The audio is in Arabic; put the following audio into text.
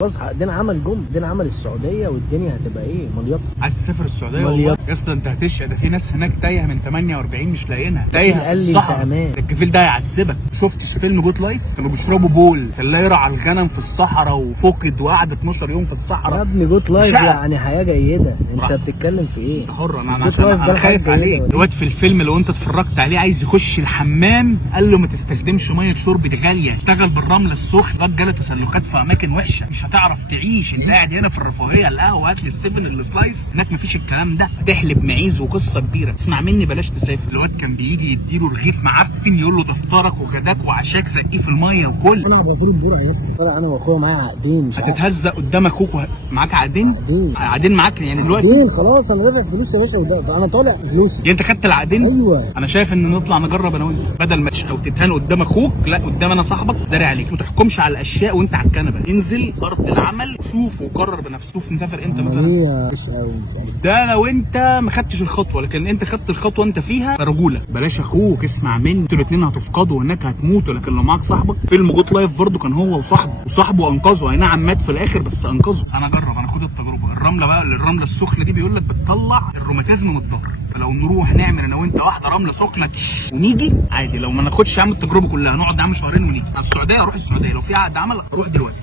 خلاص عندنا عمل عندنا عمل السعوديه والدنيا هتبقى ايه مليطه. عايز تسافر السعوديه والله يا اسطى؟ انت هتشقى، ده في ناس هناك تايهه من 48 مش لاقيينها، تايهه في الصحراء. ده الكفيل ده هيعذبك. شفتش فيلم جود لايف؟ كانوا بيشربوا بول، كان لا يرعى الغنم في الصحراء وفقد وقعد 12 يوم في الصحراء. يا ابني جود لايف يعني حياه جيده، انت بتتكلم في ايه؟ انت حر. انا خايف عليك دلوقتي. في الفيلم لو انت اتفرجت عليه عايز يخش الحمام، قال له ما تستخدمش ميه شرب دي غاليه، اشتغل بالرمله السخنه، جاله تسلخات في اماكن وحشه، مش هتعرف تعيش. انت قاعد هنا في الرفاهيه، القهوه، هات لي السيفن السلايس، هناك مفيش الكلام ده، هتحلب معيز وقصه كبيره. اسمع مني بلاش تسافر. الواد كان بيجي يديله رغيف معفن، يقول له تفطرك وغداك وعشاك، سقيه في الميه وكل. انا المفروض الجرعه يا اسطى طلع انا واخويا معايا عقدين، مش هتتهزق قدام اخوك معاك عقدين. عقدين معاك يعني دلوقتي؟ خلاص انا دافع فلوس يا باشا، انا طالع فلوس. يعني انت خدت العقدين؟ ايوه. انا شايف ان نطلع نجرب انا وانت، بدل ما او تتهان قدام اخوك، لا قدام انا صاحبك داري عليك. ما تحكمش على الاشياء وانت على الكنبه، انزل ارض العمل، شوف وقرر بنفسك. شوف نسافر امتى مثلا. ده لو انت ما خدتش الخطوه، لكن انت خدت الخطوه انت فيها رجوله. بلاش اخوك، اسمع مني، انتوا الاثنين هتفقدوا هناك هتموتوا. لكن لو معاك صاحبك، فيلم جود لايف برضه كان هو وصاحبه انقذه. اي نعم مات في الاخر بس انقذه. انا اجرب، انا خد التجربه. الرمله بقى، الرمله السخنه دي بيقول لك بتطلع الروماتيزم من الظهر، فلو نروح نعمل انا وانت واحده رمله سخنه ونيجي عادي. لو ما ناخدش عامل التجربه كلها، نقعد نعمل شهرين ونيجي. على السعوديه اروح السعوديه، لو في عقد عمل اروح دلوقتي.